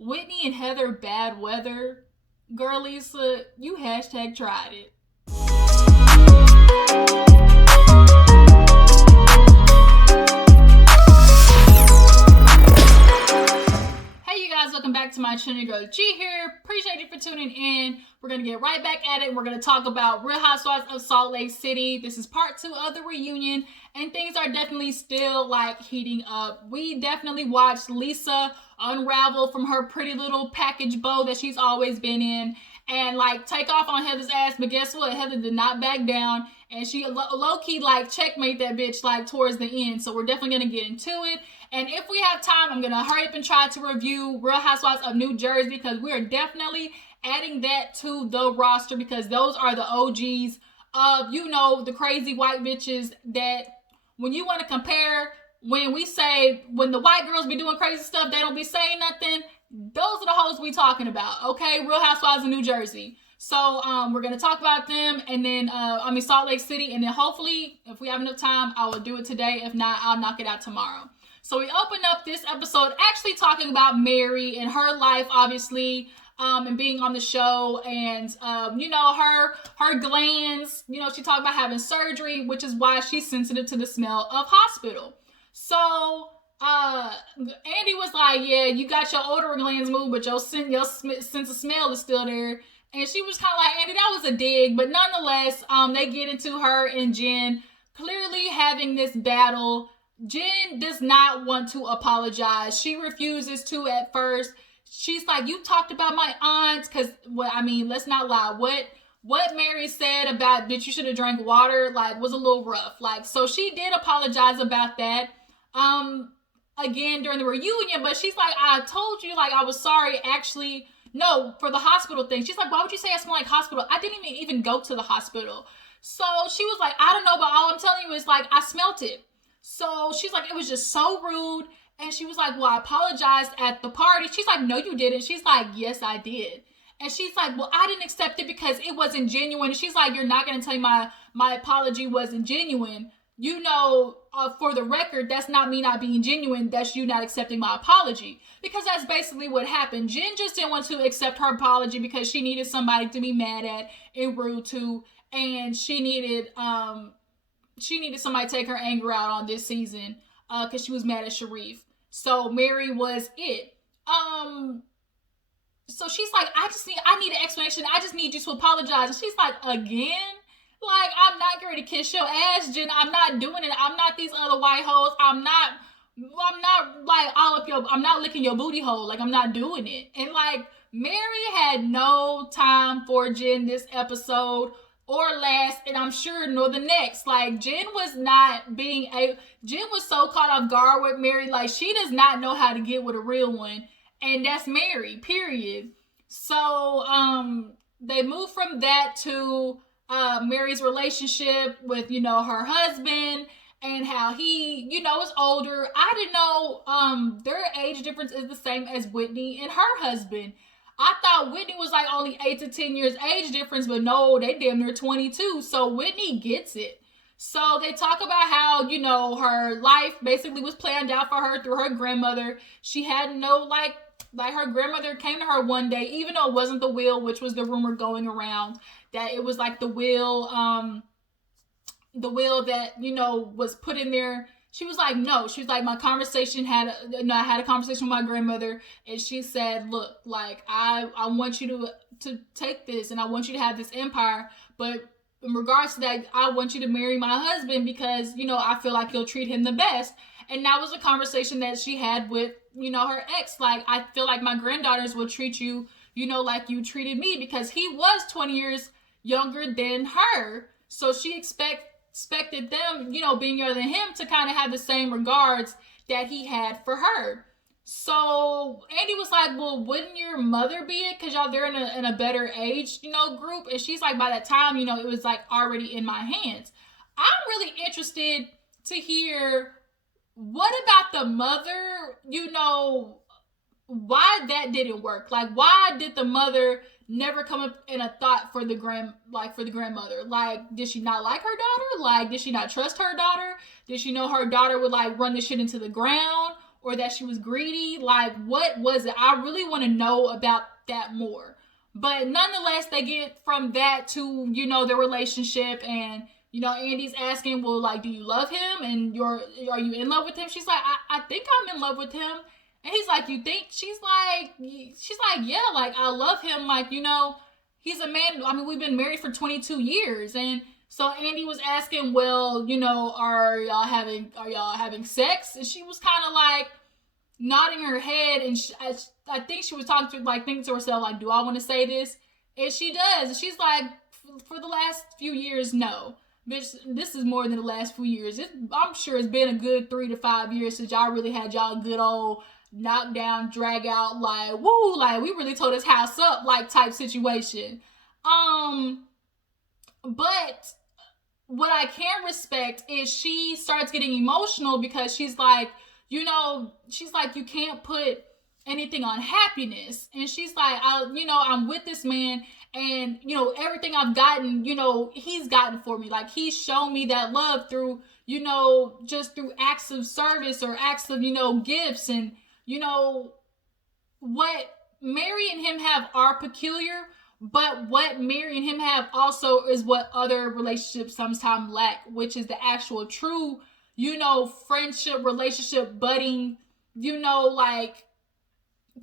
Whitney and Heather bad weather. Girl Lisa, you hashtag tried it. Hey you guys, welcome back to my channel. Girl G here. Appreciate you for tuning in. We're gonna get right back at it. We're gonna talk about Real Housewives of Salt Lake City. This is part 2 of the reunion, and things are definitely still like heating up. We definitely watched Lisa unravel from her pretty little package bow that she's always been in and like take off on Heather's ass, but guess what? Heather did not back down, and she low-key like checkmate that bitch like towards the end. So we're definitely gonna get into it. And if we have time, I'm gonna hurry up and try to review Real Housewives of New Jersey, because we are definitely adding that to the roster, because those are the OGs of, you know, the crazy white bitches that when you want to compare, when we say when the white girls be doing crazy stuff, they don't be saying nothing. Those are the hoes we talking about, okay? Real Housewives of New Jersey. So we're gonna talk about them, and then Salt Lake City, and then hopefully, if we have enough time, I will do it today. If not, I'll knock it out tomorrow. So we open up this episode actually talking about Mary and her life, obviously, and being on the show, and you know, her glands. You know, she talked about having surgery, which is why she's sensitive to the smell of hospital. So Andy was like, yeah, you got your odor glands moved, but your sense of smell is still there. And she was kind of like, Andy, that was a dig. But nonetheless, they get into her and Jen clearly having this battle. Jen does not want to apologize. She refuses to at first. She's like, you talked about my aunts, because, well, I mean, let's not lie. What Mary said about that you should have drank water, like, was a little rough. Like, so she did apologize about that. Again, during the reunion, but she's like, I told you, like, I was sorry. Actually, no, for the hospital thing. She's like, why would you say I smell like hospital? I didn't even go to the hospital. So she was like, I don't know, but all I'm telling you is, like, I smelt it. So she's like, it was just so rude. And she was like, well, I apologized at the party. She's like, no, you didn't. She's like, yes, I did. And she's like, well, I didn't accept it because it wasn't genuine. And she's like, you're not going to tell me my apology wasn't genuine. You know, for the record, that's not me not being genuine. That's you not accepting my apology. Because that's basically what happened. Jen just didn't want to accept her apology because she needed somebody to be mad at and rude to. And she needed somebody to take her anger out on this season because she was mad at Sharif. So Mary was it. So she's like, I need an explanation. I just need you to apologize. And she's like, again? Like, I'm not going to kiss your ass, Jen. I'm not doing it. I'm not these other white hoes. I'm not like all up I'm not licking your booty hole. Like, I'm not doing it. And like, Mary had no time for Jen this episode or last, and I'm sure nor the next. Like, Jen was so caught off guard with Mary. Like, she does not know how to get with a real one. And that's Mary, period. So, they move from that to Mary's relationship with, you know, her husband, and how he, you know, is older. I didn't know their age difference is the same as Whitney and her husband. I thought Whitney was like only 8 to 10 years age difference, but no, they damn near 22. So Whitney gets it. So they talk about how, you know, her life basically was planned out for her through her grandmother. She had no, like her grandmother came to her one day, even though it wasn't the will, which was the rumor going around, that it was like the will that, you know, was put in there. She was like, no. She was like, I had a conversation with my grandmother, and she said, look, like, I want you to take this, and I want you to have this empire, but in regards to that, I want you to marry my husband because, you know, I feel like you'll treat him the best. And that was a conversation that she had with, you know, her ex. Like, I feel like my granddaughters will treat you, you know, like you treated me, because he was 20 years younger than her. So she expected them, you know, being younger than him, to kind of have the same regards that he had for her. So Andy was like, well, wouldn't your mother be it? Because y'all, they're in a better age, you know, group. And she's like, by that time, you know, it was like already in my hands. I'm really interested to hear, what about the mother, you know, why that didn't work? Like, why did the mother never come up in a thought for the grandmother? Like, did she not like her daughter? Like, did she not trust her daughter? Did she know her daughter would like run this shit into the ground? or that she was greedy? Like, what was it? I really want to know about that more. But nonetheless, they get from that to, their relationship, and Andy's asking, well, like, do you love him? And are you in love with him? She's like, I think I'm in love with him. And he's like, you think? She's like, yeah, like, I love him. Like, he's a man. I mean, we've been married for 22 years. And so Andy was asking, well, are y'all having sex? And she was kind of like nodding her head. And I think she was talking to, like, thinking to herself, like, do I want to say this? And she does. And she's like, for the last few years, no. Bitch, this is more than the last few years. I'm sure it's been a good 3 to 5 years since y'all really had y'all good old knockdown, drag out, like, woo, like, we really tore this house up, like, type situation. But what I can respect is she starts getting emotional because she's like, you can't put anything on happiness. And she's like, I'm with this man, and, everything I've gotten, he's gotten for me. Like, he's shown me that love through, just through acts of service or acts of, gifts. And, what Mary and him have are peculiar, but what Mary and him have also is what other relationships sometimes lack, which is the actual true, friendship, relationship, budding, like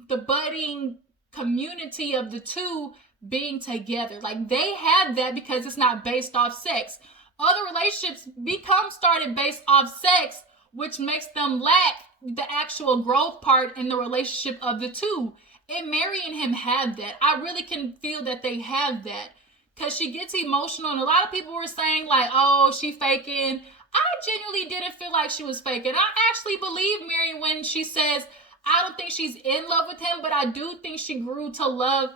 the budding community of the two being together. Like, they have that because it's not based off sex. Other relationships become started based off sex, which makes them lack the actual growth part in the relationship of the two. And Mary and him have that. I really can feel that they have that, because she gets emotional, and a lot of people were saying, like, oh, she faking. I genuinely didn't feel like she was faking. I actually believe Mary when she says, I don't think she's in love with him, but I do think she grew to love,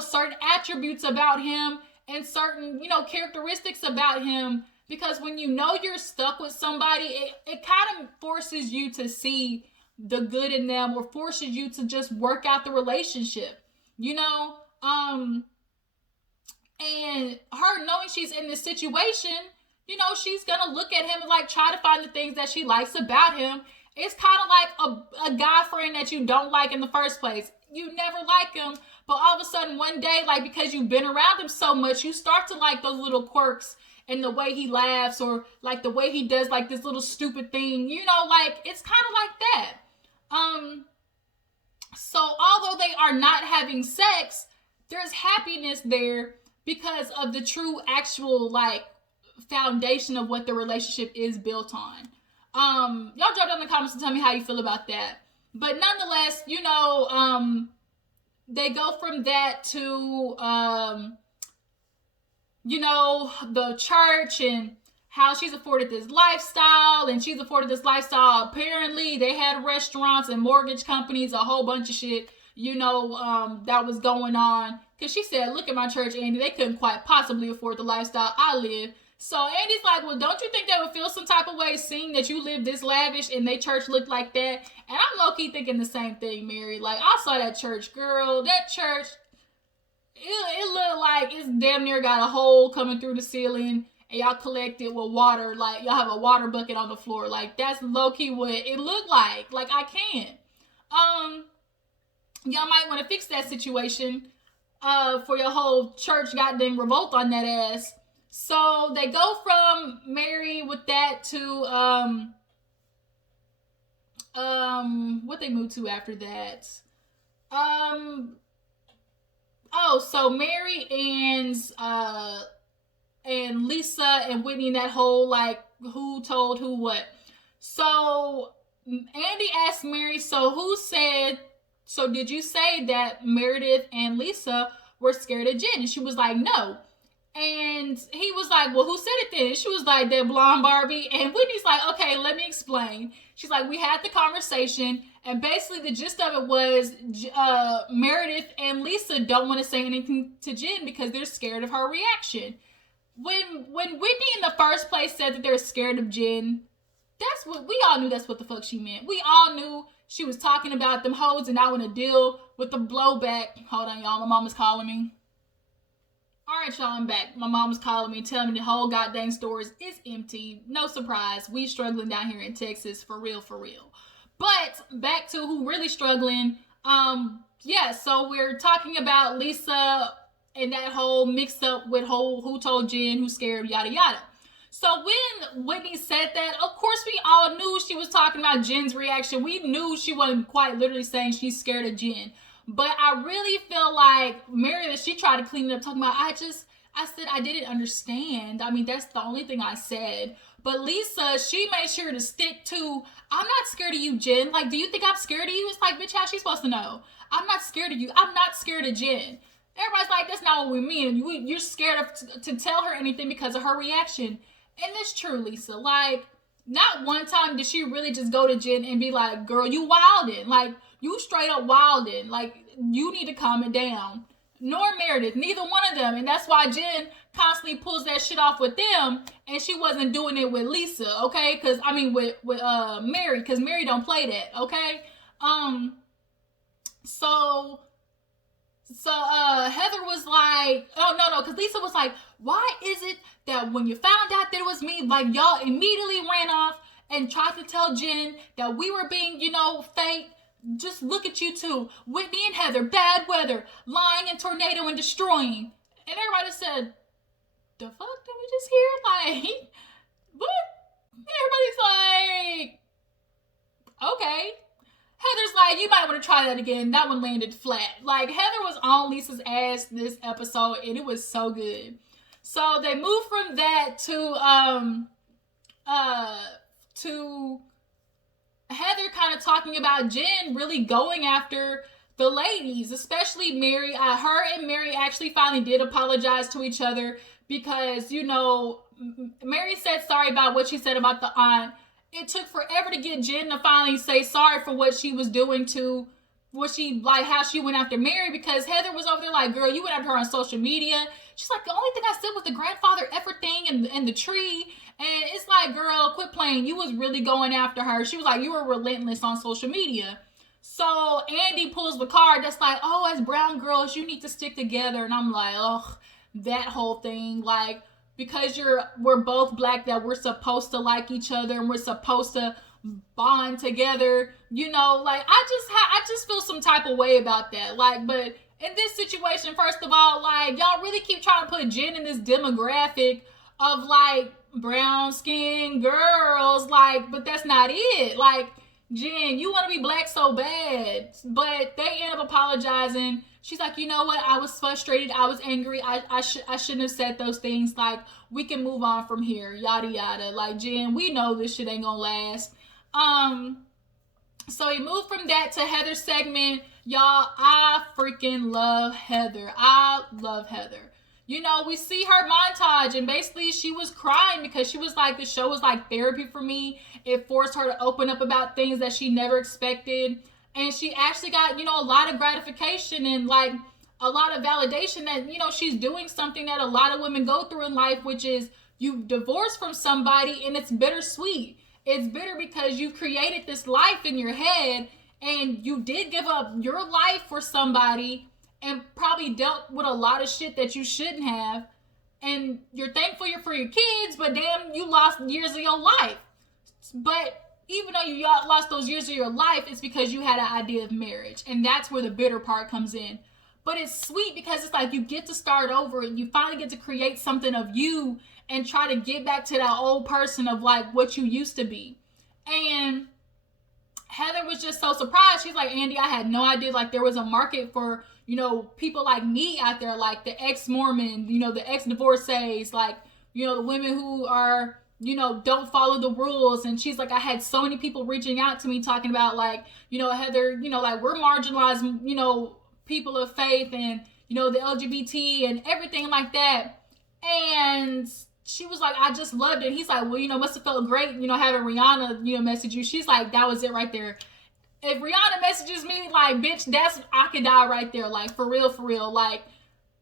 certain attributes about him and certain, characteristics about him. Because when you're stuck with somebody, it kind of forces you to see the good in them, or forces you to just work out the relationship, and her knowing she's in this situation, she's gonna look at him and, like, try to find the things that she likes about him. It's kind of like a guy friend that you don't like in the first place. You never like him, but all of a sudden one day, like, because you've been around him so much, you start to like those little quirks and the way he laughs, or like the way he does, like, this little stupid thing, like, it's kind of like that. So although they are not having sex, there's happiness there because of the true actual, like, foundation of what the relationship is built on. Y'all drop down in the comments and tell me how you feel about that. But nonetheless, they go from that to, the church, and how she's afforded this lifestyle, and she's afforded this lifestyle. Apparently, they had restaurants and mortgage companies, a whole bunch of shit, that was going on. Because she said, look at my church, Andy, they couldn't quite possibly afford the lifestyle I live. So Andy's like, well, don't you think they would feel some type of way seeing that you live this lavish and they church looked like that? And I'm low-key thinking the same thing, Mary. Like, I saw that church, girl. That church, it looked like it's damn near got a hole coming through the ceiling, and y'all collect it with water. Like, y'all have a water bucket on the floor. Like, that's low-key what it looked like. Like, I can't. Y'all might want to fix that situation for your whole church goddamn revolt on that ass. So they go from Mary with that to what they move to after that. So Mary and Lisa and Whitney, and that whole, like, who told who what. So Andy asked Mary, so did you say that Meredith and Lisa were scared of Jen? And she was like, no. And he was like, well, who said it then? And she was like, that blonde Barbie. And Whitney's like, okay, let me explain. She's like, we had the conversation, and basically the gist of it was Meredith and Lisa don't want to say anything to Jen because they're scared of her reaction. When Whitney in the first place said that they're scared of Jen, that's what we all knew. That's what the fuck she meant. We all knew she was talking about them hoes and not want to deal with the blowback. Hold on, y'all. My mom is calling me. Alright, y'all, I'm back. My mom's calling me, telling me the whole goddamn stores is empty. No surprise. We struggling down here in Texas, for real, for real. But back to who really struggling. Yeah, so we're talking about Lisa and that whole mix up with who told Jen, who scared, yada yada. So when Whitney said that, of course we all knew she was talking about Jen's reaction. We knew she wasn't quite literally saying she's scared of Jen. But I really feel like Meredith, she tried to clean it up, talking about, I said I didn't understand. I mean, that's the only thing I said. But Lisa, she made sure to stick to, I'm not scared of you, Jen. Like, do you think I'm scared of you? It's like, bitch, how's she supposed to know? I'm not scared of you. I'm not scared of Jen. Everybody's like, that's not what we mean. You're scared to tell her anything because of her reaction. And it's true, Lisa. Like, not one time did she really just go to Jen and be like, girl, you wildin'. Like, you straight up wildin'. Like, you need to calm it down. Nor Meredith, neither one of them. And that's why Jen constantly pulls that shit off with them, and she wasn't doing it with Lisa, okay? Because, I mean, with Mary, because Mary don't play that, okay? So Heather was like, oh, no, because Lisa was like, why is it that when you found out that it was me, like, y'all immediately ran off and tried to tell Jen that we were being, fake? Just look at you two, Whitney and Heather, bad weather, lying and tornado and destroying. And everybody said, the fuck did we just hear? Like, what? Everybody's like, okay. Heather's like, you might want to try that again. That one landed flat. Like, Heather was on Lisa's ass this episode, and it was so good. So they moved from that to Heather kind of talking about Jen really going after the ladies, especially Mary. Her and Mary actually finally did apologize to each other because, Mary said sorry about what she said about the aunt. It took forever to get Jen to finally say sorry for what she was doing to how she went after Mary, because Heather was over there like, girl, you went after her on social media. She's like, the only thing I said was the grandfather effort thing and the tree. And it's like, girl, quit playing. You was really going after her. She was like, you were relentless on social media. So Andy pulls the card that's like, oh, as brown girls, you need to stick together. And I'm like, ugh, that whole thing. Like, because we're both black, that we're supposed to like each other and we're supposed to bond together. Like, I just feel some type of way about that. Like, but in this situation, first of all, like, y'all really keep trying to put Jen in this demographic of, like, brown skinned girls, like, but that's not it. Like, Jen, you want to be black so bad. But they end up apologizing. She's like, you know what? I was frustrated. I was angry. I shouldn't have said those things. Like, we can move on from here. Yada, yada. Like, Jen, we know this shit ain't gonna last. So we moved from that to Heather's segment. Y'all, I freaking love Heather. I love Heather. We see her montage, and basically she was crying because she was like, the show was like therapy for me. It forced her to open up about things that she never expected. And she actually got, a lot of gratification and, like, a lot of validation that, she's doing something that a lot of women go through in life, which is you divorce from somebody and it's bittersweet. It's bitter because you created this life in your head and you did give up your life for somebody and probably dealt with a lot of shit that you shouldn't have. And you're thankful for your kids, but damn, you lost years of your life. But even though you lost those years of your life, it's because you had an idea of marriage. And that's where the bitter part comes in. But it's sweet because it's like you get to start over and you finally get to create something of you and try to get back to that old person of, like, what you used to be. And Heather was just so surprised. She's like, Andy, I had no idea, like, there was a market for, people like me out there, like the ex-Mormon, the ex-divorcees, like, the women who are, don't follow the rules. And she's like, I had so many people reaching out to me talking about, like, Heather, like, we're marginalized, people of faith and, the LGBT and everything like that. And she was like, I just loved it. He's like, well, must have felt great, having Rihanna, message you. She's like, that was it right there. If Rihanna messages me, like, bitch, I could die right there. Like, for real. Like,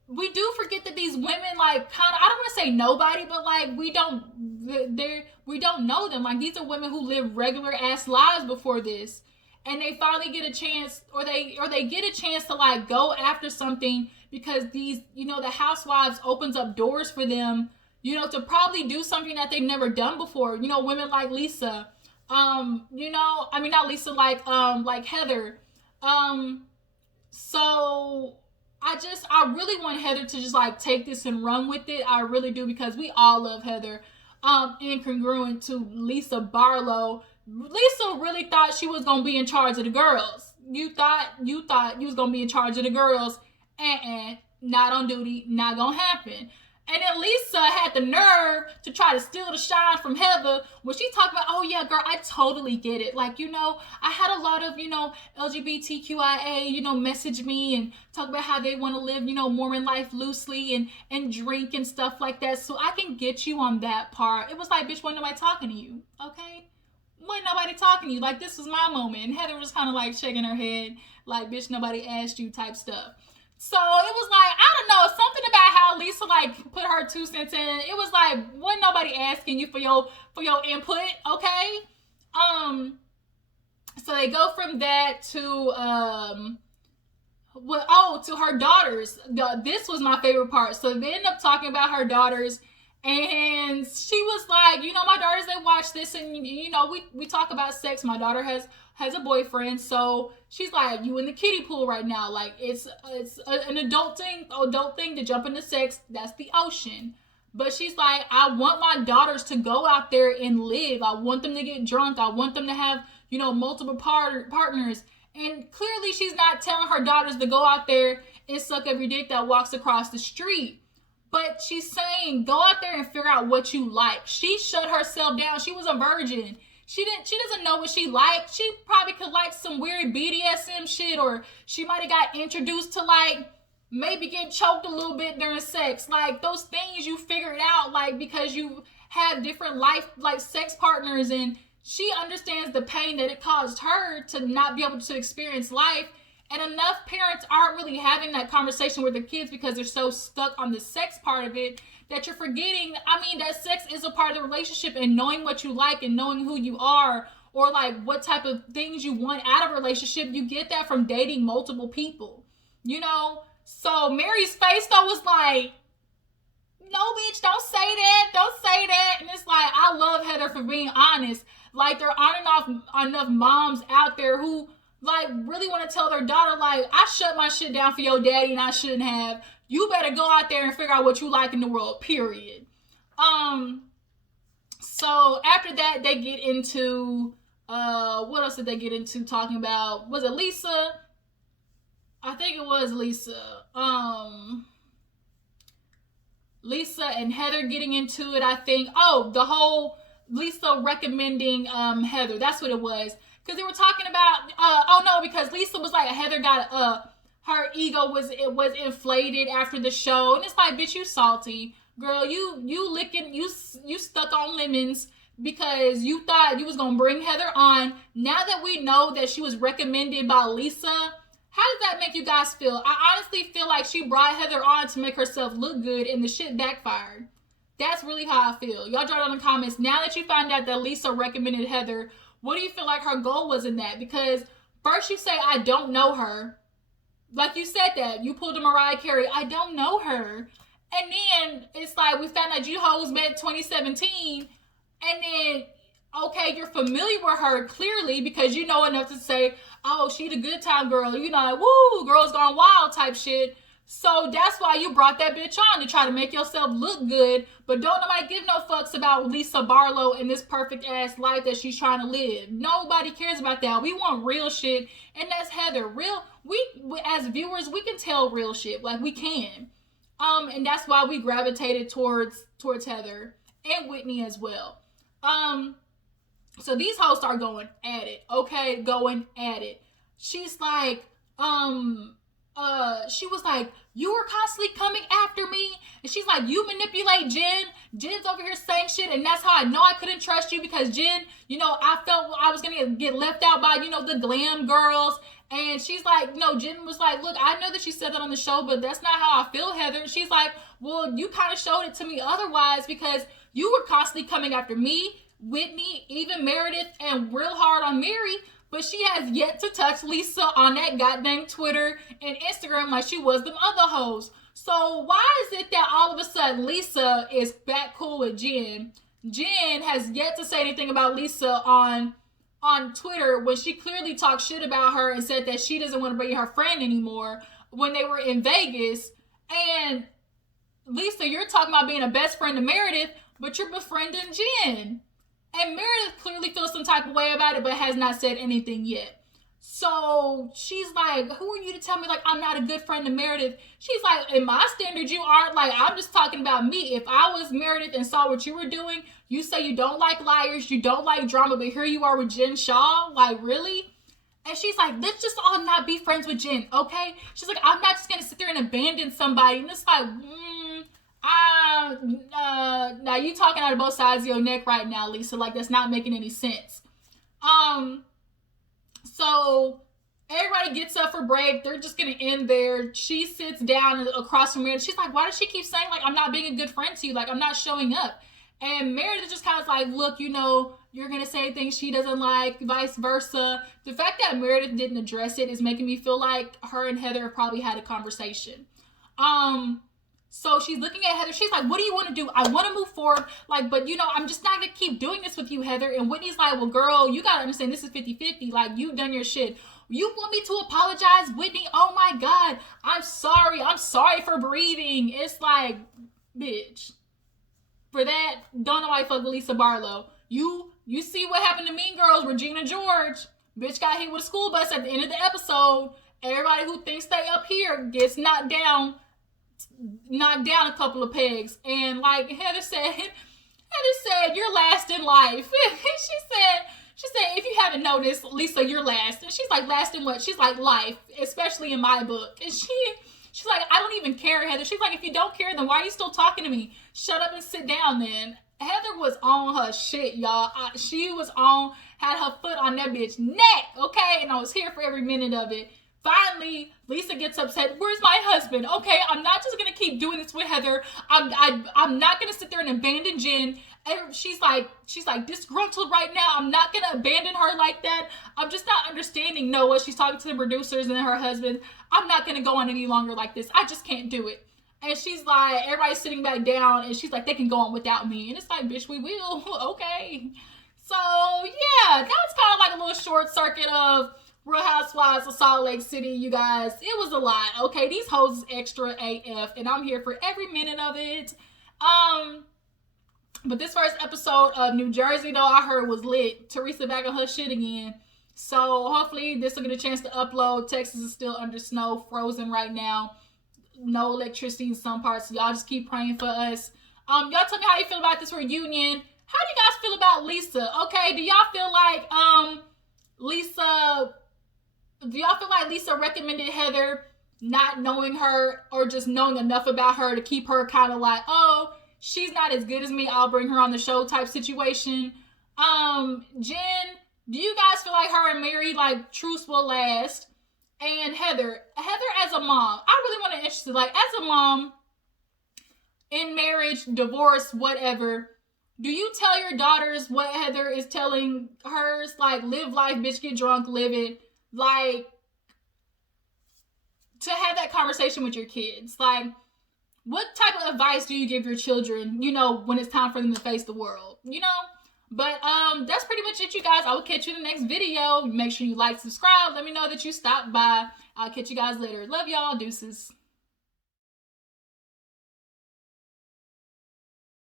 we do forget that these women, like, kind of, I don't want to say nobody, but, like, we don't know them. Like, these are women who live regular ass lives before this. And they finally get a chance, or they get a chance to, like, go after something because these, the Housewives opens up doors for them, to probably do something that they've never done before. Women like Lisa, I mean not Lisa, like Heather. Um, so I really want Heather to just like take this and run with it. I really do because we all love Heather. Incongruent to Lisa Barlow. Lisa really thought she was gonna be in charge of the girls. You thought you was gonna be in charge of the girls. Not on duty, not gonna happen. And then Lisa had the nerve to try to steal the shine from Heather when she talked about, oh yeah, girl, I totally get it. Like, I had a lot of, LGBTQIA, message me and talk about how they want to live, Mormon life loosely and drink and stuff like that. So I can get you on that part. It was like, bitch, wasn't nobody talking to you, okay? Wasn't nobody talking to you. Like, this was my moment. And Heather was kind of like shaking her head, like, bitch, nobody asked you type stuff. So it was like, I don't know, something about how Lisa like put her 2 cents in. It was like, wasn't nobody asking you for your input, okay? So they go from that to to her daughters. This was my favorite part. So they end up talking about her daughters, and she was like, my daughters, they watch this, and we talk about sex. My daughter has a boyfriend, so she's like, you in the kiddie pool right now. Like, it's an adult thing to jump into sex. That's the ocean. But she's like, I want my daughters to go out there and live. I want them to get drunk. I want them to have, multiple partners. And clearly she's not telling her daughters to go out there and suck every dick that walks across the street. But she's saying, go out there and figure out what you like. She shut herself down. She was a virgin. She doesn't know what she liked. She probably could like some weird BDSM shit, or she might have got introduced to like maybe getting choked a little bit during sex. Like, those things you figure it out, like, because you have different life, like, sex partners, and she understands the pain that it caused her to not be able to experience life. And enough parents aren't really having that conversation with their kids because they're so stuck on the sex part of it that you're forgetting, that sex is a part of the relationship, and knowing what you like and knowing who you are, or like what type of things you want out of a relationship, you get that from dating multiple people, So Mary's face though was like, no bitch, don't say that. And it's like, I love Heather for being honest. Like, there aren't enough moms out there who like really want to tell their daughter, like, I shut my shit down for your daddy and I shouldn't have. You better go out there and figure out what you like in the world, period. So after that, they get into, what else did they get into talking about? Was it Lisa? I think it was Lisa. Lisa and Heather getting into it, I think. Oh, the whole Lisa recommending Heather. That's what it was. Because they were talking about, because Lisa was like, Heather got, her ego was inflated after the show. And it's like, bitch, you salty. Girl, you licking, you stuck on lemons because you thought you was going to bring Heather on. Now that we know that she was recommended by Lisa, how does that make you guys feel? I honestly feel like she brought Heather on to make herself look good, and the shit backfired. That's really how I feel. Y'all drop it in the comments. Now that you find out that Lisa recommended Heather, what do you feel like her goal was in that? Because first you say, I don't know her. Like you said that. You pulled a Mariah Carey. I don't know her. And then it's like we found out you hoes met 2017. And then, okay, you're familiar with her clearly because you know enough to say, oh, she the good time girl. Like, woo, girls gone wild type shit. So that's why you brought that bitch on, to try to make yourself look good. But don't nobody give no fucks about Lisa Barlow and this perfect ass life that she's trying to live. Nobody cares about that. We want real shit. And that's Heather. We as viewers, we can tell real shit. Like, we can. And that's why we gravitated towards Heather and Whitney as well. So these hoes are going at it. Okay, going at it. She's like, she was like, you were constantly coming after me. And she's like, you manipulate Jen. Jen's over here saying shit. And that's how I know I couldn't trust you, because Jen, I felt I was going to get left out by, the glam girls. And she's like, Jen was like, look, I know that you said that on the show, but that's not how I feel, Heather. And she's like, well, you kind of showed it to me otherwise, because you were constantly coming after me, Whitney, even Meredith, and real hard on Mary. But she has yet to touch Lisa on that goddamn Twitter and Instagram like she was them other hoes. So why is it that all of a sudden Lisa is back cool with Jen? Jen has yet to say anything about Lisa on on Twitter when she clearly talked shit about her and said that she doesn't want to be her friend anymore when they were in Vegas. And Lisa, you're talking about being a best friend to Meredith, but you're befriending Jen. And Meredith clearly feels some type of way about it, but has not said anything yet. So she's like, who are you to tell me, like, I'm not a good friend to Meredith? She's like, in my standards, you aren't. Like, I'm just talking about me. If I was Meredith and saw what you were doing, you say you don't like liars, you don't like drama, but here you are with Jen Shah. Like, really? And she's like, let's just all not be friends with Jen, okay? She's like, I'm not just going to sit there and abandon somebody. And it's like, now you talking out of both sides of your neck right now, Lisa. Like, that's not making any sense. So everybody gets up for break. They're just gonna end there. She sits down across from Meredith. She's like, why does she keep saying, like, I'm not being a good friend to you? Like, I'm not showing up. And Meredith just kind of like, look, you know, you're gonna say things she doesn't like, vice versa. The fact that Meredith didn't address it is making me feel like her and Heather probably had a conversation. So she's looking at Heather. She's like, what do you want to do? I want to move forward. Like, but, you know, I'm just not going to keep doing this with you, Heather. And Whitney's like, well, girl, you got to understand this is 50-50. Like, you've done your shit. You want me to apologize, Whitney? Oh, my God. I'm sorry. I'm sorry for breathing. It's like, bitch. For that, don't nobody fuck with Lisa Barlow. You see what happened to Mean Girls, Regina George. Bitch got hit with a school bus at the end of the episode. Everybody who thinks they up here gets knocked down a couple of pegs. And like Heather said, you're last in life. she said, if you haven't noticed, Lisa, you're last. And she's like, last in what? She's like, life, especially in my book. And she's like, I don't even care, Heather. She's like, if you don't care, then why are you still talking to me? Shut up and sit down then. Heather was on her shit, y'all. She was had her foot on that bitch neck, okay? And I was here for every minute of it. Finally, Lisa gets upset. Where's my husband? Okay, I'm not just gonna keep doing this with Heather. I'm not gonna sit there and abandon Jen. And she's like disgruntled right now. I'm not gonna abandon her like that. I'm just not understanding Noah. She's talking to the producers and then her husband. I'm not gonna go on any longer like this. I just can't do it. And she's like, everybody's sitting back down, and she's like, they can go on without me. And it's like, bitch, we will. Okay. So yeah, that was kind of like a little short circuit of Real Housewives of Salt Lake City, you guys. It was a lot. Okay, these hoes is extra AF, and I'm here for every minute of it. But this first episode of New Jersey, though, I heard was lit. Teresa back on her shit again. So hopefully this will get a chance to upload. Texas is still under snow, frozen right now. No electricity in some parts. So y'all just keep praying for us. Y'all tell me how you feel about this reunion. How do you guys feel about Lisa? Okay, do y'all feel like Lisa recommended Heather, not knowing her or just knowing enough about her to keep her kind of like, oh, she's not as good as me, I'll bring her on the show type situation? Jen, do you guys feel like her and Mary, like, truce will last? And Heather as a mom, I really want to interest you, like, as a mom, in marriage, divorce, whatever, do you tell your daughters what Heather is telling hers? Like, live life, bitch, get drunk, live it. Like, to have that conversation with your kids. Like, what type of advice do you give your children, you know, when it's time for them to face the world, you know? But that's pretty much it, you guys. I will catch you in the next video. Make sure you like, subscribe. Let me know that you stopped by. I'll catch you guys later. Love y'all. Deuces.